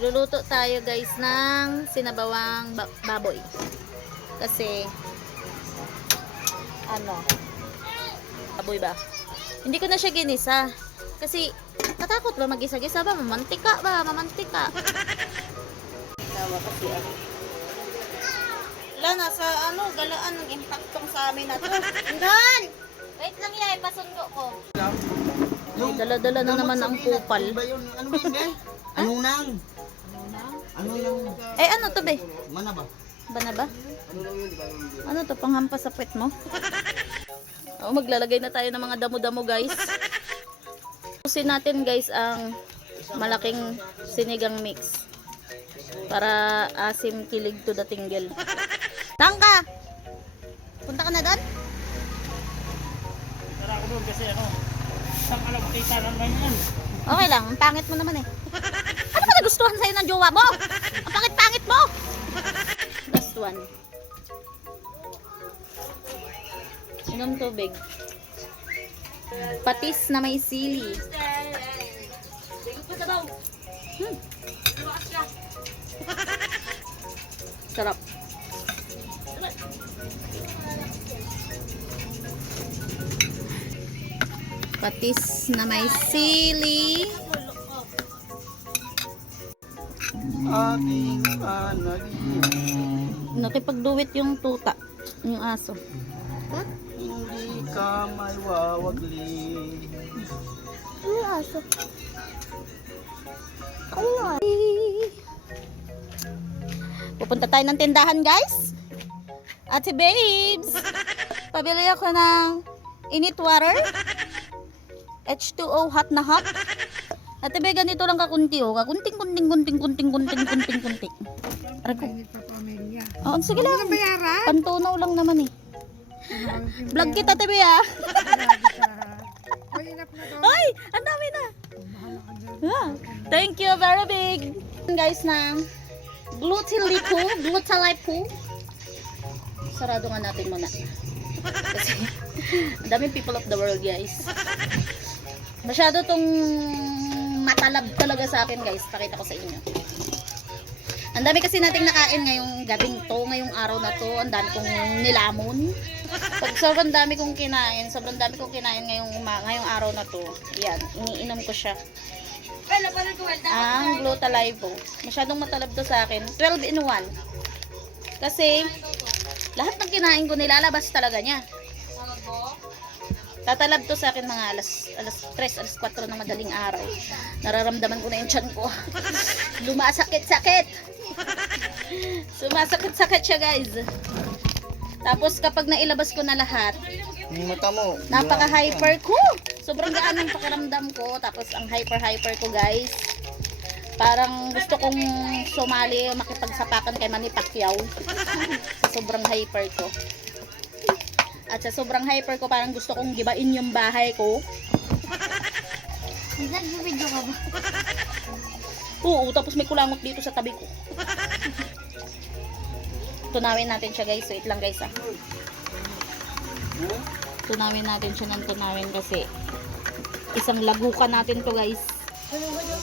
Magluluto tayo guys ng sinabawang baboy. Kasi baboy ba? Hindi ko na siya ginisa. Kasi natakot ba magisa-gisa ba? Mamantika ba? Mamantika. Tawa kasi wala, nasa galaan ng impactong sa amin na to. Hanggan! Wait lang yan, ipasundo ko. Ay, dala-dala na naman ang kupal. Ano ba yun, eh? Anong nang? Ano nang? Eh, ano to, be? Mana ba? Bana ba? Ano to, panghampas sa puwet mo? Oo, maglalagay na tayo ng mga damo-damo, guys. Usin natin, guys, ang malaking sinigang mix. Para asim kilig to the tinggel. Tangka! Punta ka na doon? Tara ako doon kasi isang alabtita naman yan. Okay lang, ang pangit mo naman eh. Ano ba nagustuhan sa'yo ng jowa mo? Ang pangit-pangit mo! Last one. Inom tubig. Patis na may sili. Sarap. Patis na may sili. Aking analia. Nakipagduwit yung tuta, yung aso. Hindi ka may wawagli. Yung aso. Pupunta tayo ng tindahan, guys. Ate babes, pabili ako ng init water. H2O hot na hot. Ate be, ganito lang kakunti oh. Kakunting. Aray ko. Oo, sige lang. Pantunaw lang naman eh. Vlog kita, Ate be ah. Ay, ang dami na. Yeah. Thank you, very big. Guys na Glutalipo. Sarado nga natin muna. Kasi ang daming people of the world, guys. Masyado tong matalab talaga sa akin, guys. Pakita ko sa inyo. Ang dami kasi nating nakain ngayong gabing to, ngayong araw na to. Ang dami kong nilamon. Sobrang dami kong kinain ngayong araw na to. Yan, iniinom ko siya. Ang Glutalipo. Masyadong matalab to sa akin. 12 in 1. Kasi lahat ng kinain ko nilalabas talaga niya. Tatalab to sa akin mga alas 3, alas 4 ng madaling araw. Nararamdaman ko na yung tiyan ko. Lumasakit-sakit. Sumasakit-sakit siya, guys. Tapos kapag nailabas ko na lahat, Yung mata mo. napaka-hyper ko. Sobrang gaan ng pakiramdam ko. Tapos ang hyper ko, guys. Parang gusto kong sumali, makipagsapakan kay Manny Pacquiao. Sobrang hyper ko. At sa sobrang hyper ko, parang gusto kong gibain yung bahay ko. Nag-video ka ba? Oo, tapos may kulangot dito sa tabi ko. Tunawin natin siya, guys. Wait lang, guys ah. Tunawin natin siya ng tunawin kasi isang lagukan natin to, guys. Ano ba yung